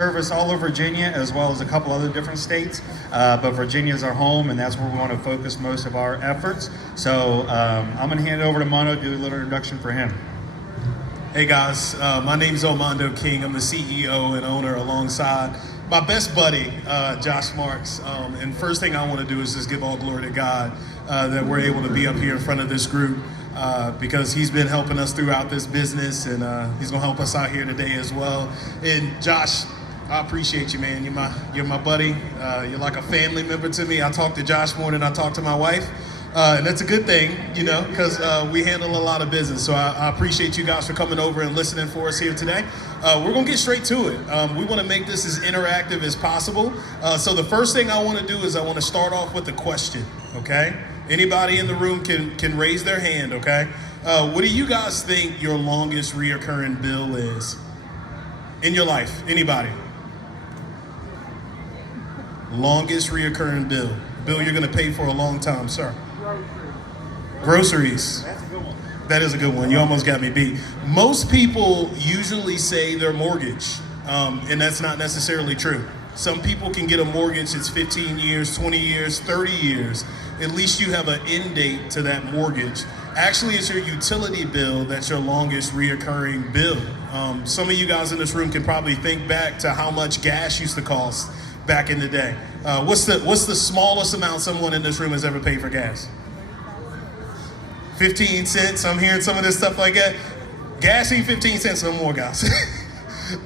service all of Virginia as well as a couple other different states, but Virginia is our home, and that's where we want to focus most of our efforts. So I'm going to hand it over to Mondo to do a little introduction for him. Hey guys, my name's Mondo King. I'm the CEO and owner alongside my best buddy, Josh Marks. And first thing I want to do is just give all glory to God that we're able to be up here in front of this group because he's been helping us throughout this business, and he's going to help us out here today as well. And Josh, I appreciate you, man. You're my buddy. You're like a family member to me. I talk to Josh more than I talk to my wife. And that's a good thing, you know, because we handle a lot of business. So I appreciate you guys for coming over and listening for us here today. We're going to get straight to it. We want to make this as interactive as possible. So the first thing I want to do is I want to start off with a question, okay? Anybody in the room can raise their hand, okay? What do you guys think your longest reoccurring bill is in your life? Anybody? Longest reoccurring bill. Bill you're going to pay for a long time, sir. Groceries. That's a good one. That is a good one. You almost got me beat. Most people usually say their mortgage, and that's not necessarily true. Some people can get a mortgage that's 15 years, 20 years, 30 years. At least you have an end date to that mortgage. Actually, it's your utility bill that's your longest reoccurring bill. Some of you guys in this room can probably think back to how much gas used to cost back in the day. What's the smallest amount someone in this room has ever paid for gas? 15 cents. I'm hearing some of this stuff like that. Gas ain't 15 cents no more, guys.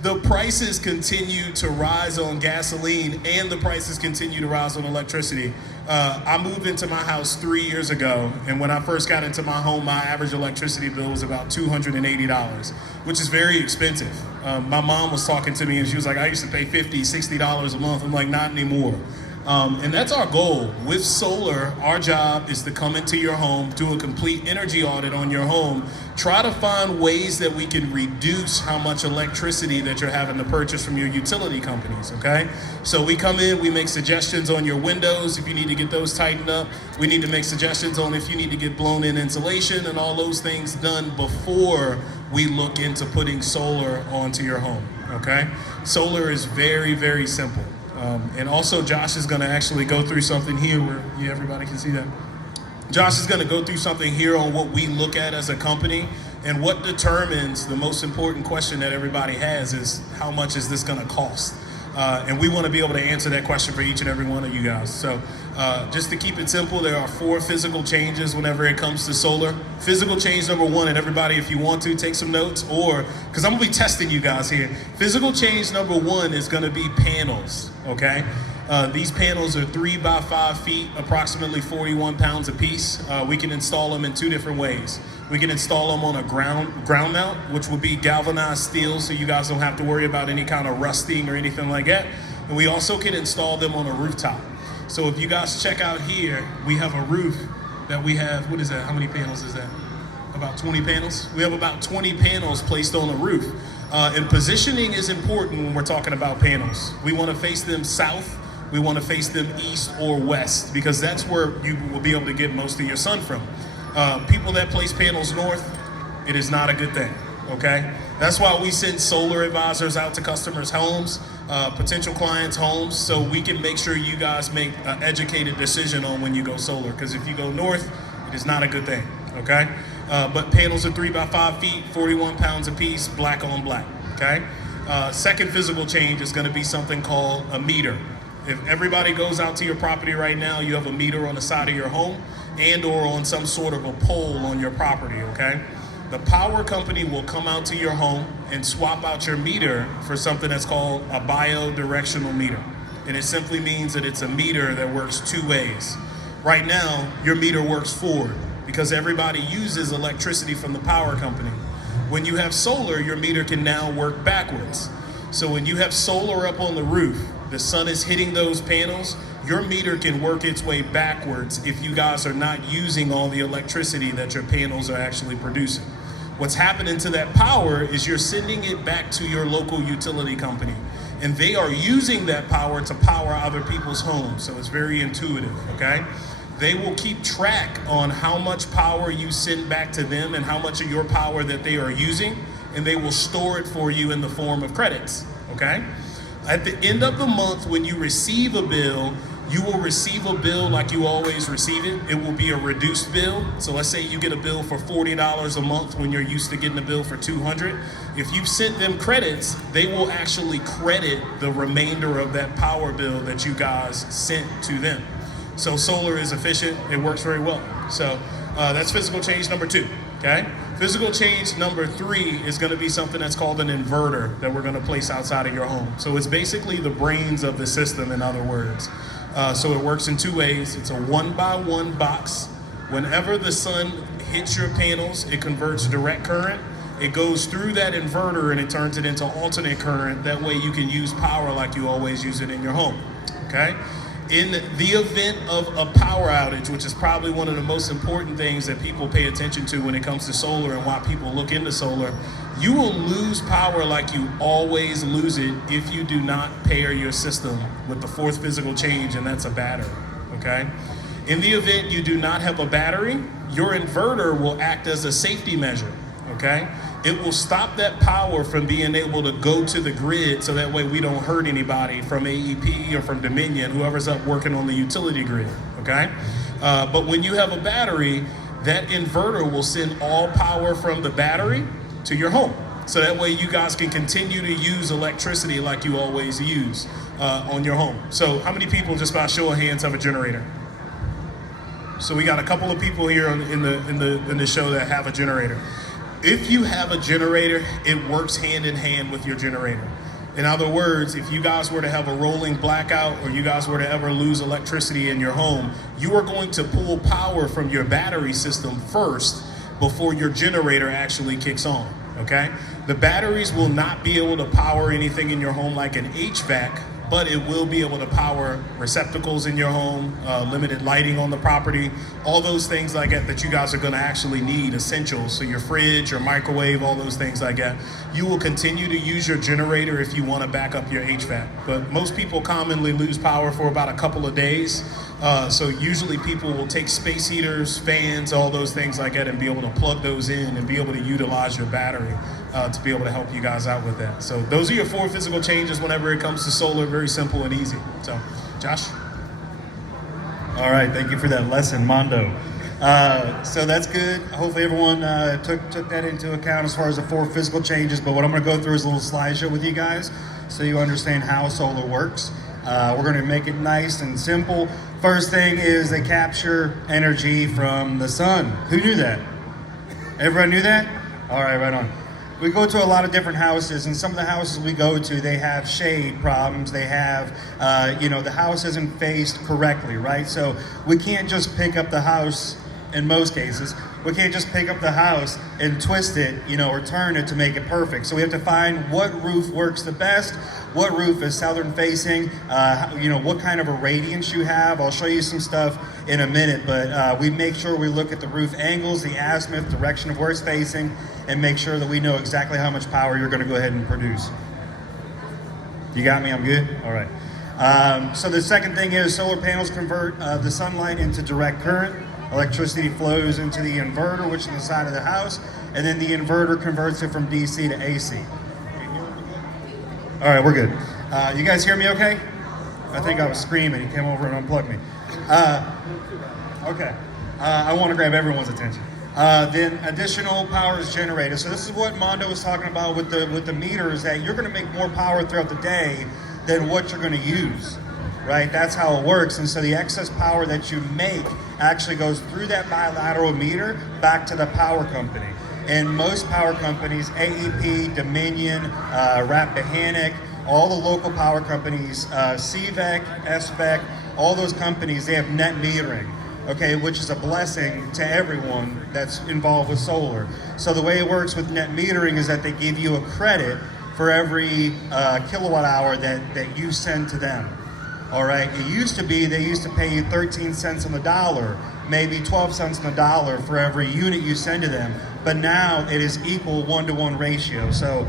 The prices continue to rise on gasoline, and the prices continue to rise on electricity. I moved into my house 3 years ago, and when I first got into my home, my average electricity bill was about $280, which is very expensive. My mom was talking to me, and she was like, I used to pay $50, $60 a month. I'm like, not anymore. And that's our goal. With solar, our job is to come into your home, do a complete energy audit on your home, try to find ways that we can reduce how much electricity that you're having to purchase from your utility companies, okay? So we come in, we make suggestions on your windows if you need to get those tightened up. We need to make suggestions on if you need to get blown in insulation and all those things done before we look into putting solar onto your home, okay? Solar is very, very simple. And also Josh is going to actually go through something here where everybody can see that. Josh is going to go through something here on what we look at as a company, and what determines the most important question that everybody has is how much is this going to cost? And we want to be able to answer that question for each and every one of you guys. So just to keep it simple, there are 4 physical changes whenever it comes to solar. Physical change number 1, and everybody, if you want to, take some notes, or, because I'm going to be testing you guys here. Physical change number 1 is going to be panels, okay? These panels are 3 by 5 feet, approximately 41 pounds a piece. We can install them in 2 different ways. We can install them on a ground mount, which would be galvanized steel, so you guys don't have to worry about any kind of rusting or anything like that. And we also can install them on a rooftop. So if you guys check out here, we have a roof that we have, what is that? How many panels is that? About 20 panels? We have about 20 panels placed on the roof. And positioning is important when we're talking about panels. We want to face them south. We want to face them east or west, because that's where you will be able to get most of your sun from. People that place panels north, it is not a good thing, okay? That's why we send solar advisors out to customers' homes, potential clients' homes, so we can make sure you guys make an educated decision on when you go solar, because if you go north, it is not a good thing, okay? But panels are 3 by 5 feet, 41 pounds a piece, black on black, okay? Second physical change is going to be something called a meter. If everybody goes out to your property right now, you have a meter on the side of your home and or on some sort of a pole on your property, okay? The power company will come out to your home and swap out your meter for something that's called a bi-directional meter. And it simply means that it's a meter that works 2 ways. Right now, your meter works forward because everybody uses electricity from the power company. When you have solar, your meter can now work backwards. So when you have solar up on the roof, the sun is hitting those panels, your meter can work its way backwards if you guys are not using all the electricity that your panels are actually producing. What's happening to that power is you're sending it back to your local utility company, and they are using that power to power other people's homes. So it's very intuitive, okay? They will keep track on how much power you send back to them and how much of your power that they are using, and they will store it for you in the form of credits, okay? At the end of the month, when you receive a bill, you will receive a bill like you always receive it. It will be a reduced bill. So let's say you get a bill for $40 a month when you're used to getting a bill for $200. If you've sent them credits, they will actually credit the remainder of that power bill that you guys sent to them. So solar is efficient. It works very well. So that's physical change number 2. Okay. Physical change number 3 is going to be something that's called an inverter that we're going to place outside of your home. So it's basically the brains of the system, in other words. So it works in 2 ways. It's a 1x1 box. Whenever the sun hits your panels, it converts direct current. It goes through that inverter and it turns it into alternate current. That way you can use power like you always use it in your home. Okay? In the event of a power outage, which is probably one of the most important things that people pay attention to when it comes to solar and why people look into solar, you will lose power like you always lose it if you do not pair your system with the 4th physical change, and that's a battery, okay? In the event you do not have a battery, your inverter will act as a safety measure, okay? It will stop that power from being able to go to the grid so that way we don't hurt anybody from AEP or from Dominion, whoever's up working on the utility grid, okay? But when you have a battery, that inverter will send all power from the battery to your home. So that way you guys can continue to use electricity like you always use on your home. So how many people, just by show of hands, have a generator? So we got a couple of people here in the show that have a generator. If you have a generator, it works hand in hand with your generator. In other words, if you guys were to have a rolling blackout or you guys were to ever lose electricity in your home, you are going to pull power from your battery system first before your generator actually kicks on, okay? The batteries will not be able to power anything in your home like an HVAC, but it will be able to power receptacles in your home, limited lighting on the property, all those things like that you guys are gonna actually need, essentials. So your fridge, your microwave, all those things like that. You will continue to use your generator if you wanna back up your HVAC. But most people commonly lose power for about a couple of days. So usually people will take space heaters, fans, all those things like that and be able to plug those in and be able to utilize your battery to be able to help you guys out with that. So those are your 4 physical changes whenever it comes to solar. Very simple and easy. So, Josh? All right, thank you for that lesson, Mondo. So that's good. Hopefully everyone took that into account as far as the 4 physical changes, but what I'm gonna go through is a little slideshow with you guys so you understand how solar works. We're gonna make it nice and simple. First thing is they capture energy from the sun. Who knew that? Everyone knew that? All right, right on. We go to a lot of different houses, and some of the houses we go to, they have shade problems. They have, the house isn't faced correctly, right? So we can't just pick up the house, in most cases, we can't just pick up the house and twist it, or turn it to make it perfect. So we have to find what roof works the best, what roof is southern facing, what kind of a radiance you have. I'll show you some stuff in a minute, but we make sure we look at the roof angles, the azimuth, direction of where it's facing, and make sure that we know exactly how much power you're gonna go ahead and produce. You got me, I'm good? All right. So the second thing is solar panels convert the sunlight into direct current. Electricity flows into the inverter, which is on the side of the house, and then the inverter converts it from DC to AC. All right, we're good. You guys hear me okay? I think I was screaming. He came over and unplugged me. Okay. I want to grab everyone's attention. Then additional power is generated. So this is what Mondo was talking about with the meters, that you're going to make more power throughout the day than what you're going to use, right? That's how it works. And so the excess power that you make actually goes through that bilateral meter back to the power company. And most power companies, AEP, Dominion, Rappahannock, all the local power companies, CVEC, SVEC, all those companies, they have net metering, okay, which is a blessing to everyone that's involved with solar. So the way it works with net metering is that they give you a credit for every kilowatt hour that you send to them. All right, it used to be they used to pay you 13 cents on the dollar, maybe 12 cents on the dollar for every unit you send to them. But now it is equal 1-to-1 ratio. So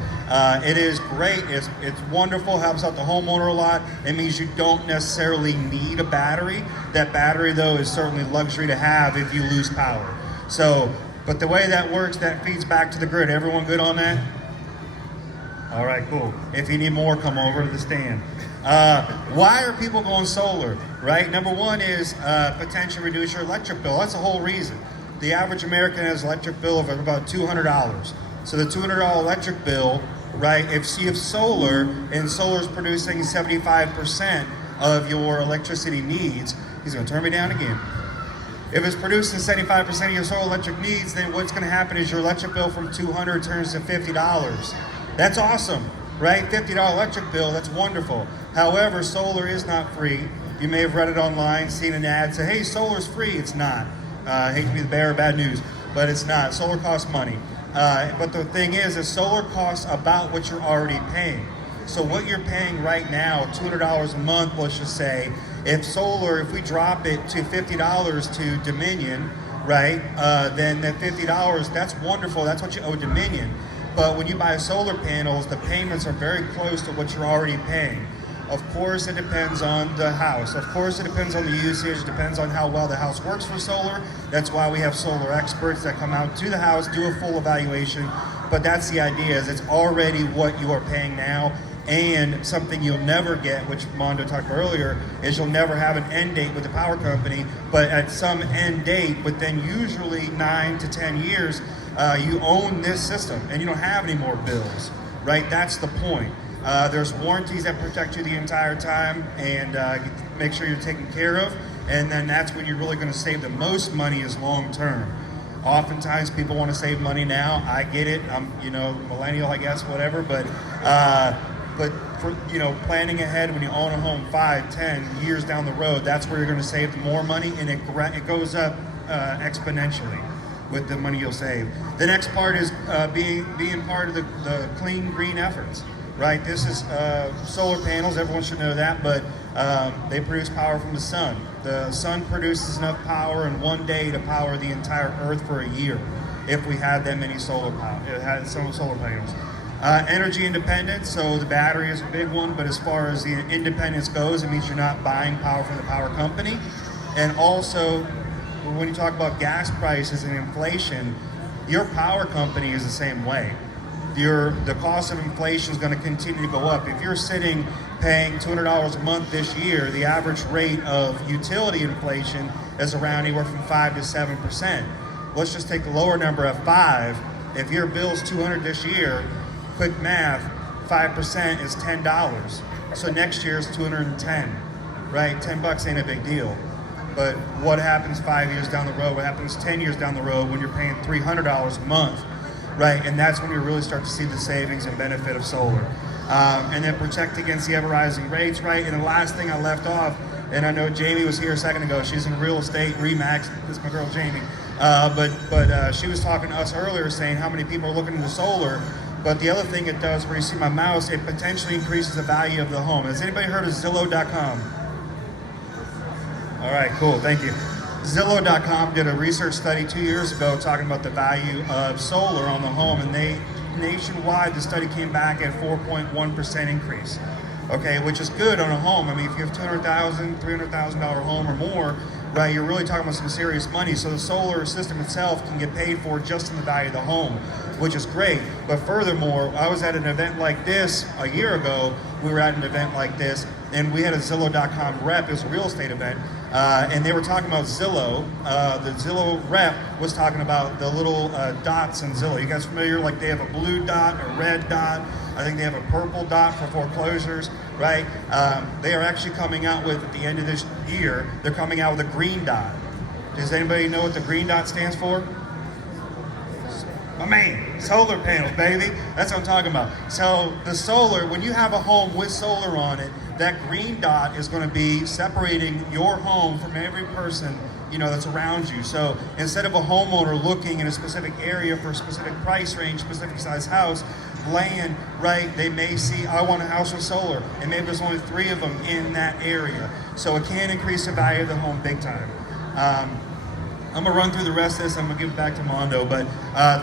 it is great. It's wonderful. Helps out the homeowner a lot. It means you don't necessarily need a battery. That battery, though, is certainly luxury to have if you lose power. So, but the way that works, that feeds back to the grid. Everyone good on that? All right, cool. If you need more, come over to the stand. Why are people going solar, right? Number one is potentially reduce your electric bill. That's the whole reason. The average American has an electric bill of about $200. So the $200 electric bill, right, if you have solar and solar is producing 75% of your electricity needs, he's going to turn me down again. If it's producing 75% of your solar electric needs, then what's going to happen is your electric bill from $200 turns to $50. That's awesome, right? $50 electric bill, that's wonderful. However, solar is not free. You may have read it online, seen an ad say, hey, solar's free. It's not. I hate to be the bearer of bad news, but it's not. Solar costs money. But the thing is solar costs about what you're already paying. So what you're paying right now, $200 a month, let's just say, if we drop it to $50 to Dominion, right, then that $50, that's wonderful. That's what you owe Dominion. But when you buy solar panels, the payments are very close to what you're already paying. Of course, it depends on the house. Of course, it depends on the usage. It depends on how well the house works for solar. That's why we have solar experts that come out to the house, do a full evaluation. But that's the idea, is it's already what you are paying now. And something you'll never get, which Mondo talked about earlier, is you'll never have an end date with the power company. But at some end date, within usually 9 to 10 years, you own this system and you don't have any more bills, right? That's the point. There's warranties that protect you the entire time and make sure you're taken care of. And then that's when you're really going to save the most money is long term. Oftentimes people want to save money now. I get it. I'm, millennial, I guess, whatever. But for, planning ahead when you own a home 5, 10 years down the road, that's where you're going to save more money, and it goes up exponentially with the money you'll save. The next part is being part of the clean green efforts. Right, this is solar panels, everyone should know that, but they produce power from the sun. The sun produces enough power in one day to power the entire earth for a year if we had that many solar panels. Energy independence, so the battery is a big one, but as far as the independence goes, it means you're not buying power from the power company. And also, when you talk about gas prices and inflation, your power company is the same way. The cost of inflation is going to continue to go up. If you're sitting paying $200 a month this year, the average rate of utility inflation is around anywhere from 5 to 7%. Let's just take the lower number of 5. If your bill's $200 this year, quick math, 5% is $10. So next year is $210, right? $10 ain't a big deal. But what happens 5 years down the road? What happens 10 years down the road when you're paying $300 a month? Right, and that's when you really start to see the savings and benefit of solar. And then protect against the ever-rising rates, right? And the last thing I left off, and I know Jamie was here a second ago, she's in real estate, RE/MAX, this is my girl Jamie. But she was talking to us earlier saying how many people are looking into solar, but the other thing it does, where you see my mouse, it potentially increases the value of the home. Has anybody heard of Zillow.com? All right, cool, thank you. Zillow.com did a research study 2 years ago talking about the value of solar on the home, and nationwide, the study came back at 4.1% increase. Okay, which is good on a home. I mean, if you have $200,000, $300,000 home or more, right, you're really talking about some serious money. So the solar system itself can get paid for just in the value of the home, which is great. But furthermore, I was at an event like this a year ago. We were at an event like this, and we had a Zillow.com rep. It was a real estate event. And they were talking about Zillow. The Zillow rep was talking about the little dots in Zillow. You guys familiar? Like they have a blue dot, a red dot. I think they have a purple dot for foreclosures, right? They are actually coming out with, at the end of this year, they're coming out with a green dot. Does anybody know what the green dot stands for? My man, solar panels, baby. That's what I'm talking about. So the solar, when you have a home with solar on it, that green dot is going to be separating your home from every person, that's around you. So instead of a homeowner looking in a specific area for a specific price range, specific size house, land, right, they may see, I want a house with solar, and maybe there's only 3 of them in that area. So it can increase the value of the home big time. I'm gonna run through the rest of this. I'm gonna give it back to Mondo, but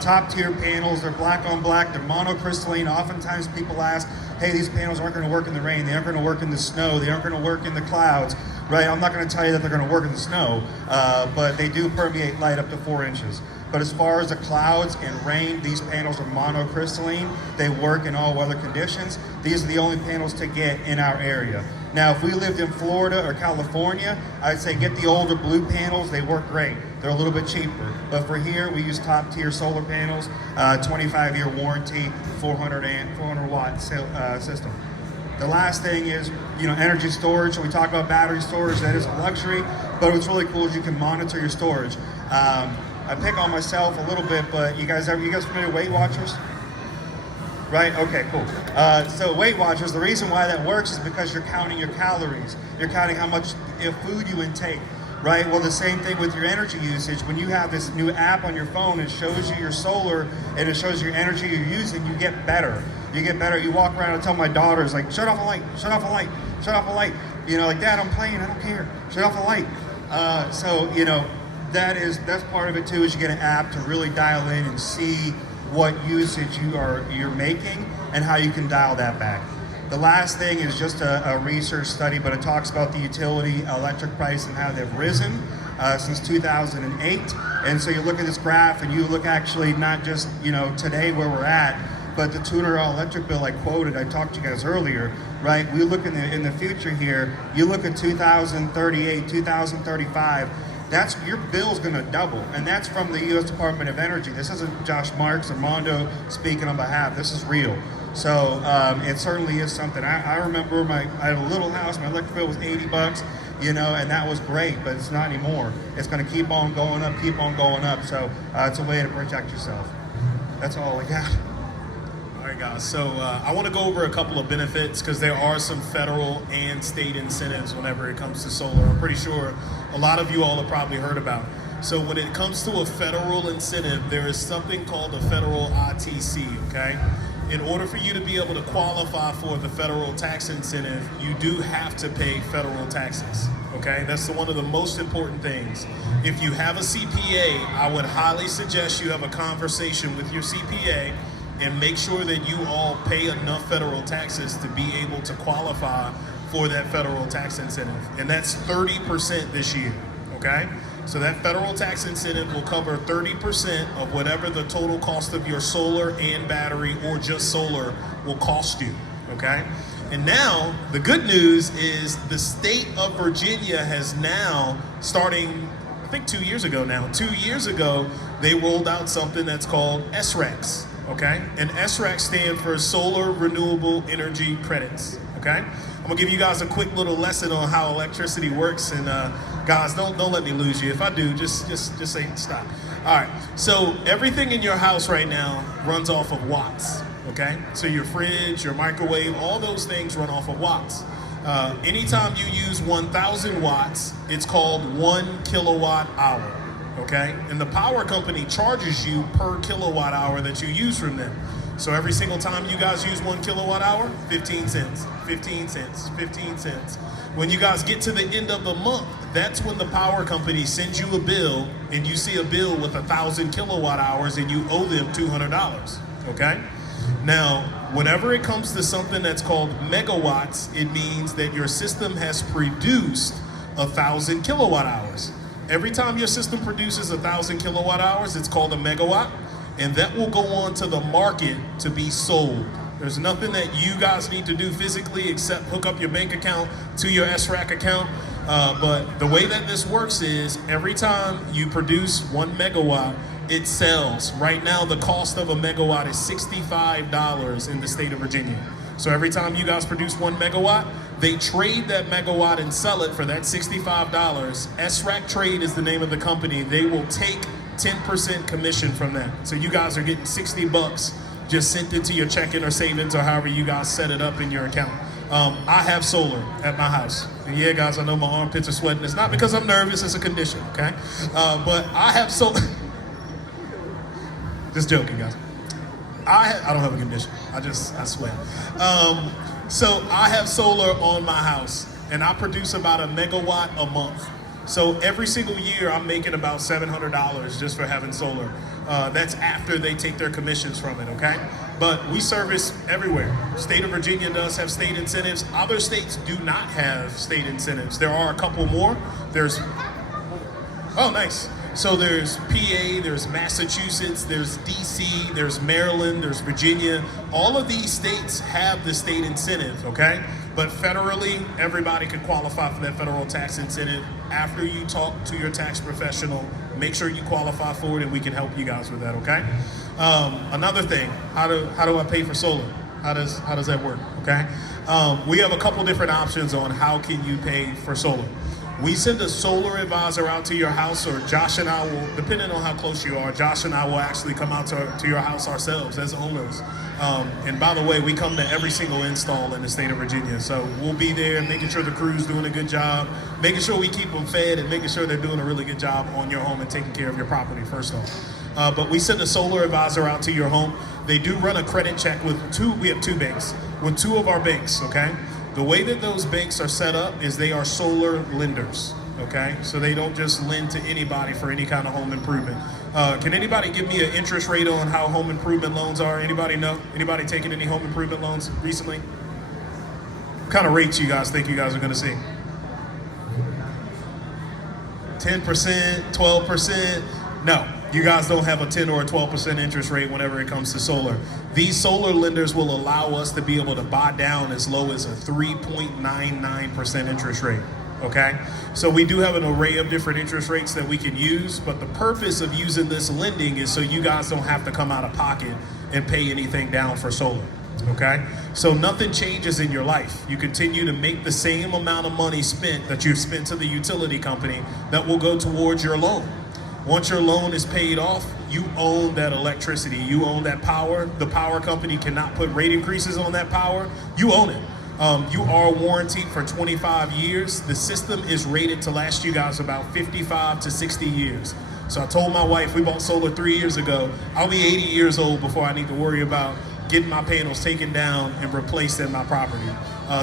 top tier panels, they're black on black, they're monocrystalline. Oftentimes people ask, hey, these panels aren't gonna work in the rain, they aren't gonna work in the snow, they aren't gonna work in the clouds, right? I'm not gonna tell you that they're gonna work in the snow, but they do permeate light up to 4 inches. But as far as the clouds and rain, these panels are monocrystalline. They work in all weather conditions. These are the only panels to get in our area. Now, if we lived in Florida or California, I'd say get the older blue panels. They work great. They're a little bit cheaper. But for here, we use top tier solar panels, 25-year warranty, 400 watt system. The last thing is, energy storage. So we talk about battery storage. That is a luxury. But what's really cool is you can monitor your storage. I pick on myself a little bit, but you guys familiar with Weight Watchers? Right? Okay, cool. So Weight Watchers, the reason why that works is because you're counting your calories. You're counting how much food you intake, right? Well, the same thing with your energy usage. When you have this new app on your phone, it shows you your solar and it shows your energy you're using, you get better. You get better. You walk around and tell my daughters, like, shut off a light, shut off a light, shut off a light. Like, Dad, I'm playing, I don't care. Shut off a light. That's part of it too, is you get an app to really dial in and see what usage you're making and how you can dial that back. The last thing is just a research study, but it talks about the utility electric price and how they've risen since 2008. And so you look at this graph and you look actually not just today where we're at, but the $200 electric bill I quoted, I talked to you guys earlier, right? We look in the future here, you look at 2038, 2035, your bill's gonna double, and that's from the U.S. Department of Energy. This isn't Josh Marks or Mondo speaking on behalf. This is real. So it certainly is something. I remember I had a little house. My electric bill was $80, and that was great, but it's not anymore. It's gonna keep on going up, keep on going up. So it's a way to protect yourself. That's all I got. All right, guys. So I want to go over a couple of benefits because there are some federal and state incentives whenever it comes to solar. I'm pretty sure a lot of you all have probably heard about. So when it comes to a federal incentive, there is something called a federal ITC, okay? In order for you to be able to qualify for the federal tax incentive, you do have to pay federal taxes, okay? That's one of the most important things. If you have a CPA, I would highly suggest you have a conversation with your CPA and make sure that you all pay enough federal taxes to be able to qualify for that federal tax incentive. And that's 30% this year, okay? So that federal tax incentive will cover 30% of whatever the total cost of your solar and battery or just solar will cost you, okay? And now, the good news is the state of Virginia has now, starting, I think 2 years ago now, 2 years ago, they rolled out something that's called SRECs. Okay, and SREC stand for Solar Renewable Energy Credits. Okay, I'm gonna give you guys a quick little lesson on how electricity works, and guys, don't let me lose you. If I do, just say stop. All right, so everything in your house right now runs off of watts. Okay, so your fridge, your microwave, all those things run off of watts. Anytime you use 1,000 watts, it's called 1 kilowatt hour. Okay, and the power company charges you per kilowatt hour that you use from them. So every single time you guys use 1 kilowatt hour, 15 cents, 15 cents, 15 cents. When you guys get to the end of the month, that's when the power company sends you a bill and you see a bill with 1,000 kilowatt hours and you owe them $200, okay? Now, whenever it comes to something that's called megawatts, it means that your system has produced 1,000 kilowatt hours. Every time your system produces 1,000 kilowatt hours, it's called a megawatt, and that will go on to the market to be sold. There's nothing that you guys need to do physically except hook up your bank account to your SRAC account. But the way that this works is every time you produce 1 megawatt, it sells. Right now, the cost of a megawatt is $65 in the state of Virginia. So every time you guys produce 1 megawatt, they trade that megawatt and sell it for that $65. SRAC Trade is the name of the company. They will take 10% commission from that. So you guys are getting $60 just sent into your checking or savings or however you guys set it up in your account. I have solar at my house. And yeah, guys, I know my armpits are sweating. It's not because I'm nervous, it's a condition, okay? But I have solar. Just joking, guys. I don't have a condition. I sweat. So I have solar on my house, and I produce about a megawatt a month. So every single year, I'm making about $700 just for having solar. That's after they take their commissions from it, okay? But we service everywhere. State of Virginia does have state incentives. Other states do not have state incentives. There are a couple more. Oh, nice. So there's PA, there's Massachusetts, there's DC, there's Maryland, there's Virginia. All of these states have the state incentive, okay? But federally, everybody can qualify for that federal tax incentive. After you talk to your tax professional, make sure you qualify for it, and we can help you guys with that, okay? Another thing, how do I pay for solar? How does that work, okay? We have a couple different options on how can you pay for solar. We send a solar advisor out to your house, or Josh and I will, depending on how close you are, Josh and I will actually come out to your house ourselves as owners. And by the way, we come to every single install in the state of Virginia. So we'll be there making sure the crew's doing a good job, making sure we keep them fed, and making sure they're doing a really good job on your home and taking care of your property first off. But we send a solar advisor out to your home. They do run a credit check with we have two banks, with two of our banks, okay? The way that those banks are set up is they are solar lenders, okay? So they don't just lend to anybody for any kind of home improvement. Can anybody give me an interest rate on how home improvement loans are? Anybody know? Anybody taking any home improvement loans recently? What kind of rates you guys think you guys are gonna see? 10%, 12%? No, you guys don't have a 10 or a 12% interest rate whenever it comes to solar. These solar lenders will allow us to be able to buy down as low as a 3.99% interest rate, okay? So we do have an array of different interest rates that we can use, but the purpose of using this lending is so you guys don't have to come out of pocket and pay anything down for solar, okay? So nothing changes in your life. You continue to make the same amount of money spent that you've spent to the utility company that will go towards your loan. Once your loan is paid off, you own that electricity. You own that power. The power company cannot put rate increases on that power. You own it. You are warranted for 25 years. The system is rated to last you guys about 55 to 60 years. So I told my wife, we bought solar 3 years ago. I'll be 80 years old before I need to worry about getting my panels taken down and replaced in my property.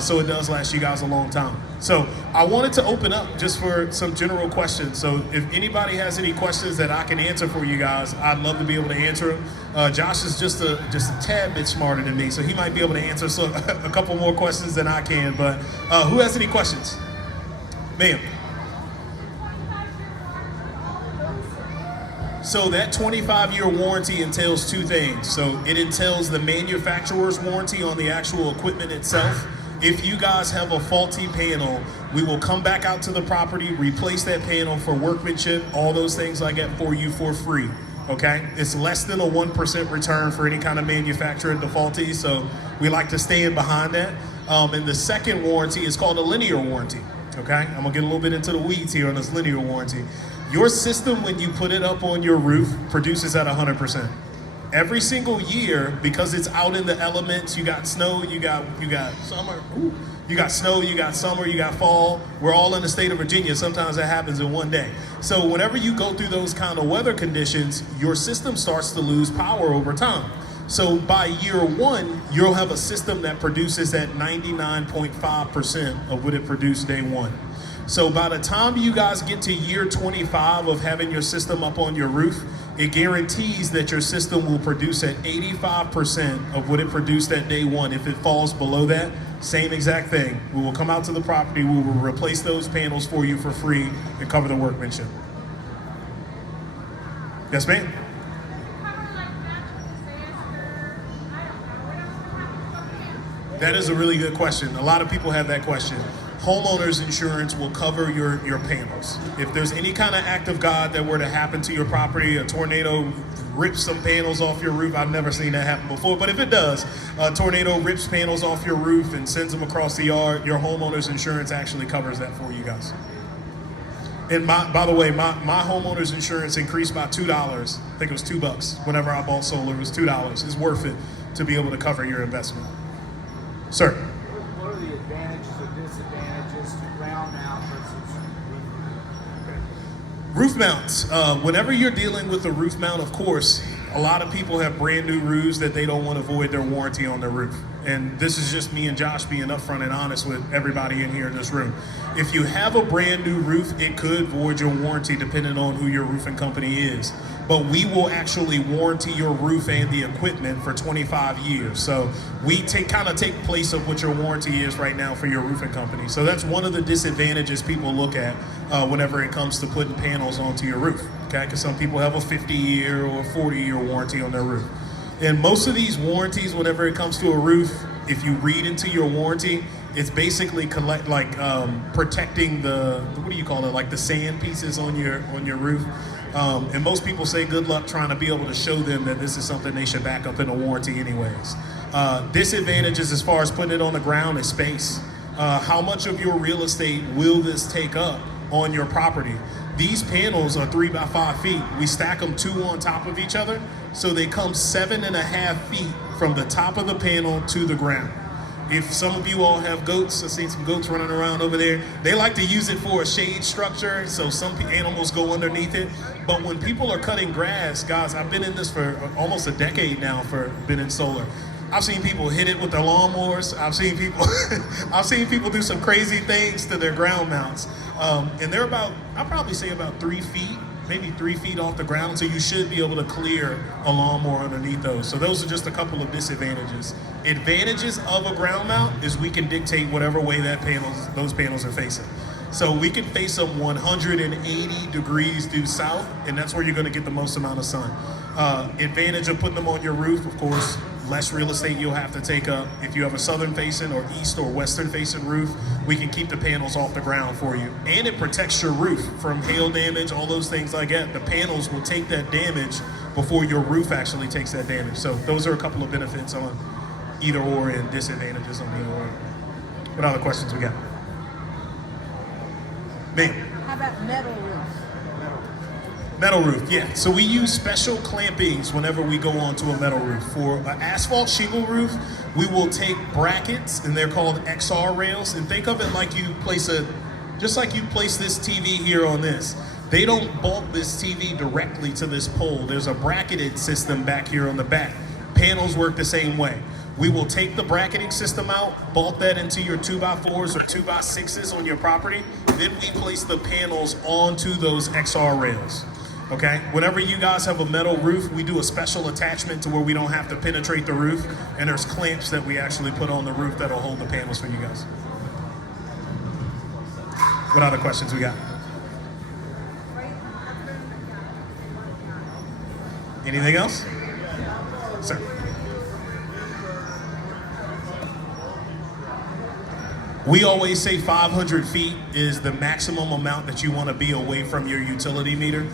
So it does last you guys a long time. So I wanted to open up just for some general questions. So if anybody has any questions that I can answer for you guys, I'd love to be able to answer them. Josh is just a tad bit smarter than me, so he might be able to answer a couple more questions than I can. But who has any questions? Ma'am. So that 25-year warranty entails two things. So it entails the manufacturer's warranty on the actual equipment itself. If you guys have a faulty panel, we will come back out to the property, replace that panel for workmanship, all those things like that for you for free, okay? It's less than a 1% return for any kind of manufacturer defaulty, so we like to stand behind that. And the second warranty is called a linear warranty, okay? I'm gonna get a little bit into the weeds here on this linear warranty. Your system, when you put it up on your roof, produces at 100%. Every single year, because it's out in the elements, you got snow, you got summer, you got snow, you got summer, you got fall. We're all in the state of Virginia. Sometimes that happens in one day. So whenever you go through those kind of weather conditions, your system starts to lose power over time. So by year one, you'll have a system that produces at 99.5% of what it produced day one. So by the time you guys get to year 25 of having your system up on your roof, it guarantees that your system will produce at 85% of what it produced at day one. If it falls below that, same exact thing. We will come out to the property, we will replace those panels for you for free and cover the workmanship. Yes, ma'am? That is a really good question. A lot of people have that question. Homeowners insurance will cover your panels. If there's any kind of act of God that were to happen to your property, a tornado rips some panels off your roof. I've never seen that happen before, but if it does, a tornado rips panels off your roof and sends them across the yard, your homeowners insurance actually covers that for you guys. And by the way, my homeowners insurance increased by $2. I think it was $2 whenever I bought solar. It was $2. It's worth it to be able to cover your investment. Sir. What are the advantages or disadvantages to ground mount versus roof mounts? Whenever you're dealing with a roof mount, of course, a lot of people have brand new roofs that they don't want to void their warranty on their roof. And this is just me and Josh being upfront and honest with everybody in here in this room. If you have a brand new roof, it could void your warranty depending on who your roofing company is. But we will actually warranty your roof and the equipment for 25 years. So we kind of take place of what your warranty is right now for your roofing company. So that's one of the disadvantages people look at whenever it comes to putting panels onto your roof. okay? Because some people have a 50-year or 40-year warranty on their roof. And most of these warranties, whenever it comes to a roof, if you read into your warranty, it's basically protecting the what do you call it, like the sand pieces on your roof. And most people say good luck trying to be able to show them that this is something they should back up in a warranty anyways. Disadvantages as far as putting it on the ground is space. How much of your real estate will this take up on your property? These panels are 3 by 5 feet. We stack them 2 on top of each other, so they come 7.5 feet from the top of the panel to the ground. If some of you all have goats, I've seen some goats running around over there, they like to use it for a shade structure, so some animals go underneath it. But when people are cutting grass, guys, I've been in this for almost a decade now, been in solar. I've seen people hit it with their lawnmowers. I've seen people do some crazy things to their ground mounts. And they're I'll probably say about 3 feet, maybe 3 feet off the ground, so you should be able to clear a lawnmower underneath those. So those are just a couple of disadvantages. Advantages of a ground mount is we can dictate whatever way those panels are facing. So we can face them 180 degrees due south, and that's where you're gonna get the most amount of sun. Advantage of putting them on your roof, of course, less real estate you'll have to take up. If you have a southern facing or east or western facing roof, we can keep the panels off the ground for you. And it protects your roof from hail damage, all those things like that. The panels will take that damage before your roof actually takes that damage. So those are a couple of benefits on either or and disadvantages on either or. What other questions we got? Ma'am. How about metal roofs? Metal roof, yeah. So we use special clampings whenever we go onto a metal roof. For an asphalt shingle roof, we will take brackets, and they're called XR rails. And think of it like just like you place this TV here on this. They don't bolt this TV directly to this pole. There's a bracketed system back here on the back. Panels work the same way. We will take the bracketing system out, bolt that into your 2x4s or 2x6s on your property. Then we place the panels onto those XR rails. Okay, whenever you guys have a metal roof, we do a special attachment to where we don't have to penetrate the roof, and there's clamps that we actually put on the roof that'll hold the panels for you guys. What other questions we got? Anything else? Sir. We always say 500 feet is the maximum amount that you want to be away from your utility meter.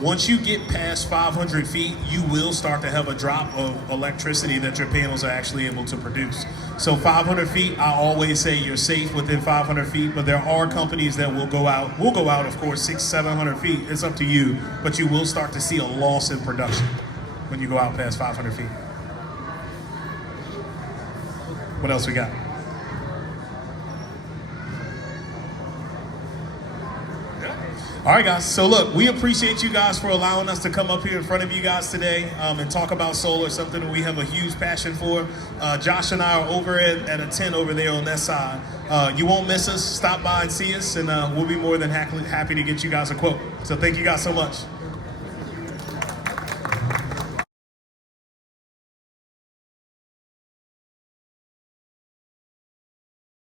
Once you get past 500 feet, you will start to have a drop of electricity that your panels are actually able to produce. So 500 feet, I always say you're safe within 500 feet, but there are companies that will go out, of course, 600-700 feet. It's up to you, but you will start to see a loss in production when you go out past 500 feet. What else we got? All right, guys. So look, we appreciate you guys for allowing us to come up here in front of you guys today and talk about solar, something that we have a huge passion for. Josh and I are over at a tent over there on that side. You won't miss us. Stop by and see us, and we'll be more than happy to get you guys a quote. So thank you guys so much.